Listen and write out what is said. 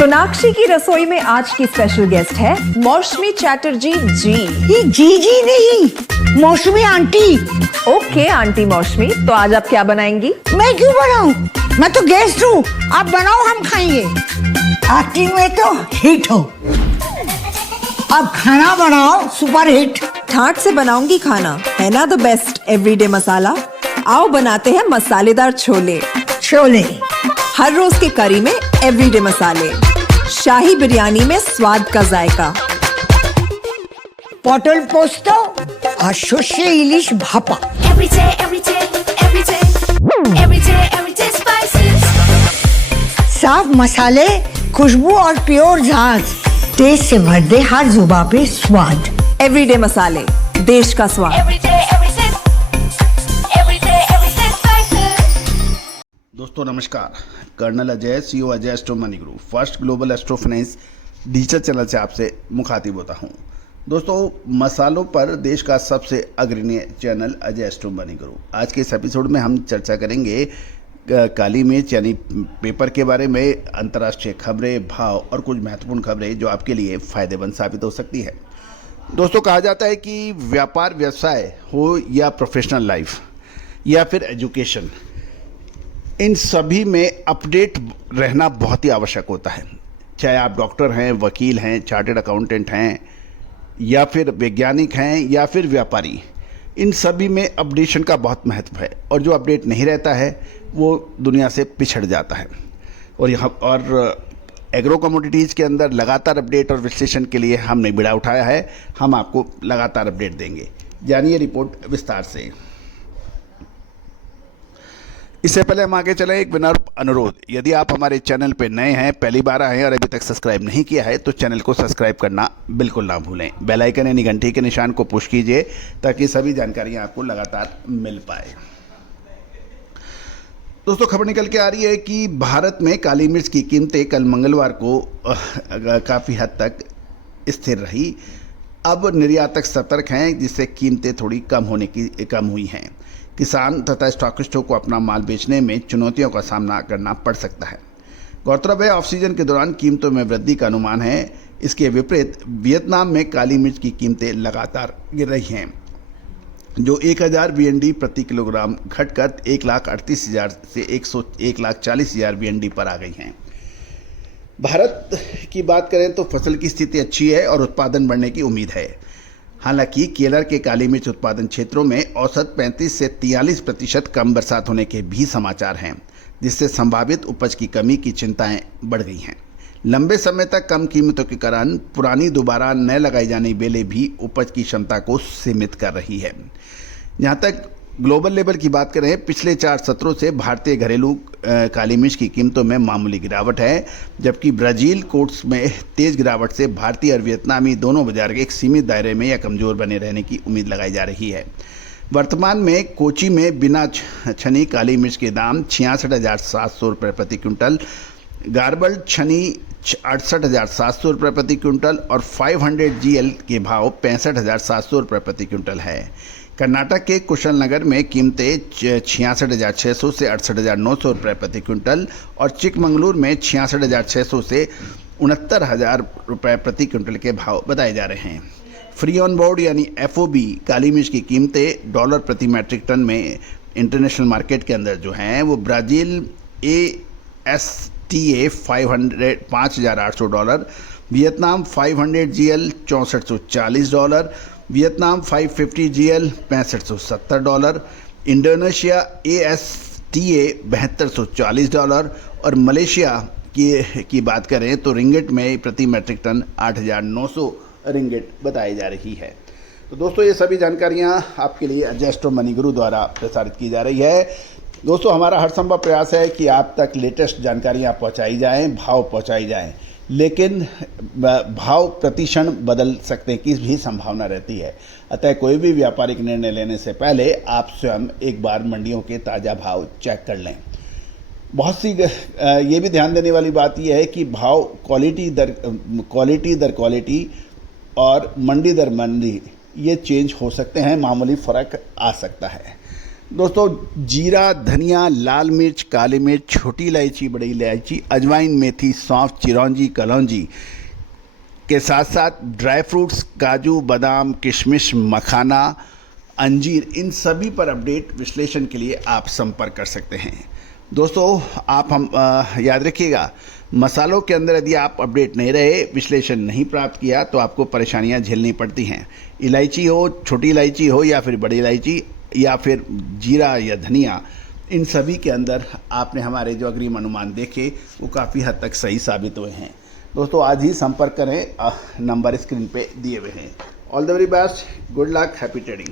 सोनाक्षी की रसोई में आज की स्पेशल गेस्ट है मौसमी चैटर्जी जी। ये जी नहीं, मौसमी आंटी। ओके आंटी मौसमी, तो आज आप क्या बनाएंगी? मैं क्यों बनाऊं? मैं तो गेस्ट हूँ, आप बनाओ हम खाएंगे। एक्टिंग में तो हिट हो, अब खाना बनाओ सुपर हिट। ठाट से बनाऊंगी खाना, है ना द बेस्ट एवरीडे मसाला। आओ बनाते हैं मसालेदार छोले। छोले हर रोज के करी में एवरीडे मसाले, शाही बिरयानी में स्वाद का जायका। পটল পোস্ত আর সর্ষে ইলিশ ভাপা। साफ मसाले, खुशबू और प्योर झांझ, टेस्ट से भर दे हर जुबान पे स्वाद। एवरीडे मसाले, देश का स्वाद। दोस्तों नमस्कार, colonel Ajay, CEO Ajay astro money group, first global astro finance digital channel से आपसे मुखातिब होता हूं। दोस्तों, मसालों पर देश का सबसे अग्रणी channel Ajay astro money group. आज के इस एपिसोड में हम चर्चा करेंगे काली मिर्च यानी पेपर के बारे में, अंतर्राष्ट्रीय खबरें, भाव और कुछ महत्वपूर्ण खबरें जो आपके लिए फ़ायदेमंद साबित हो सकती है। दोस्तों, कहा जाता है कि व्यापार व्यवसाय हो या प्रोफेशनल लाइफ या फिर एजुकेशन, इन सभी में अपडेट रहना बहुत ही आवश्यक होता है। चाहे आप डॉक्टर हैं, वकील हैं, चार्टर्ड अकाउंटेंट हैं, या फिर वैज्ञानिक हैं, या फिर व्यापारी, इन सभी में अपडेशन का बहुत महत्व है। और जो अपडेट नहीं रहता है वो दुनिया से पिछड़ जाता है। और एग्रो कमोडिटीज़ के अंदर लगातार अपडेट और विश्लेषण के लिए हमने बीड़ा उठाया है। हम आपको लगातार अपडेट देंगे। जानिए रिपोर्ट विस्तार से। इससे पहले हम आगे चलें, एक विनम्र अनुरोध, यदि आप हमारे चैनल पर नए हैं, पहली बार आए हैं और अभी तक सब्सक्राइब नहीं किया है तो चैनल को सब्सक्राइब करना बिल्कुल ना भूलें। बेल आइकन यानी घंटी के निशान को पुश कीजिए ताकि सभी जानकारियां आपको लगातार मिल पाए। दोस्तों, खबर निकल के आ रही है कि भारत में काली मिर्च की कीमतें कल मंगलवार को काफ़ी हद तक स्थिर रही। अब निर्यातक सतर्क हैं, जिससे कीमतें थोड़ी कम हुई हैं। किसान तथा स्टॉकिस्टों को अपना माल बेचने में चुनौतियों का सामना करना पड़ सकता है। गौरतलब है, ऑफ सीजन के दौरान कीमतों में वृद्धि का अनुमान है। इसके विपरीत वियतनाम में काली मिर्च की कीमतें लगातार गिर रही हैं, जो 1000 VND प्रति किलोग्राम घटकर 1,38,000 से 1,40,000 VND पर आ गई हैं। भारत की बात करें तो फसल की स्थिति अच्छी है और उत्पादन बढ़ने की उम्मीद है। हालांकि केरल के काली मिर्च उत्पादन क्षेत्रों में औसत 35 से 43% कम बरसात होने के भी समाचार हैं, जिससे संभावित उपज की कमी की चिंताएं बढ़ गई हैं। लंबे समय तक कम कीमतों के कारण पुरानी दोबारा न लगाई जाने बेलें भी उपज की क्षमता को सीमित कर रही है। जहाँ तक ग्लोबल लेवल की बात करें, पिछले 4 सत्रों से भारतीय घरेलू काली मिर्च की कीमतों में मामूली गिरावट है, जबकि ब्राज़ील कोर्ट्स में तेज़ गिरावट से भारतीय और वियतनामी दोनों बाजार के एक सीमित दायरे में या कमज़ोर बने रहने की उम्मीद लगाई जा रही है। वर्तमान में कोची में बिना छनी काली मिर्च के दाम 66,700 रुपये प्रति क्विंटल, गार्बल छनी 68,700 रुपये प्रति क्विंटल और 500 GL के भाव 65,700 रुपये प्रति क्विंटल है। कर्नाटक के कुशलनगर में कीमतें 66,600 से 68,900 रुपये प्रति क्विंटल और चिकमंगलूर में 66,600 से 69,000 रुपये प्रति क्विंटल के भाव बताए जा रहे हैं। फ्री ऑन बोर्ड यानी FOB काली मिर्च की कीमतें डॉलर प्रति मैट्रिक टन में इंटरनेशनल मार्केट के अंदर जो हैं वो Brazil ASTA 5,800 dollar, Vietnam 500 GL 6440 dollar, Vietnam 550 GL 6570 dollar, Indonesia ASTA 7240 dollar और मलेशिया की बात करें तो रिंगिट में प्रति मैट्रिक टन 8,900 रिंगिट बताई जा रही है। तो दोस्तों, ये सभी जानकारियाँ आपके लिए अजय एस्ट्रो मनी गुरु द्वारा प्रसारित की जा रही है। दोस्तों, हमारा हर संभव प्रयास है कि आप तक लेटेस्ट जानकारियाँ पहुँचाई जाएँ, भाव पहुँचाई जाएँ, लेकिन भाव प्रतिक्षण बदल सकने की भी संभावना रहती है। अतः कोई भी व्यापारिक निर्णय लेने से पहले आप स्वयं एक बार मंडियों के ताज़ा भाव चेक कर लें। बहुत सी ये भी ध्यान देने वाली बात यह है कि भाव क्वालिटी दर क्वालिटी और मंडी दर मंडी ये चेंज हो सकते हैं, मामूली फ़र्क आ सकता है। दोस्तों जीरा, धनिया, लाल मिर्च, काली मिर्च, छोटी इलायची, बड़ी इलायची, अजवाइन, मेथी, सौंफ, चिरौंजी, कलौंजी के साथ साथ ड्राई फ्रूट्स, काजू, बादाम, किशमिश, मखाना, अंजीर, इन सभी पर अपडेट विश्लेषण के लिए आप संपर्क कर सकते हैं। दोस्तों याद रखिएगा, मसालों के अंदर यदि आप अपडेट नहीं रहे, विश्लेषण नहीं प्राप्त किया तो आपको परेशानियां झेलनी पड़ती हैं। इलायची हो, छोटी इलायची हो या फिर बड़ी इलायची या फिर जीरा या धनिया, इन सभी के अंदर आपने हमारे जो अग्रिम अनुमान देखे वो काफ़ी हद तक सही साबित हुए हैं। दोस्तों आज ही संपर्क करें, नंबर स्क्रीन पे दिए हुए हैं। All the very best, good luck, happy trading.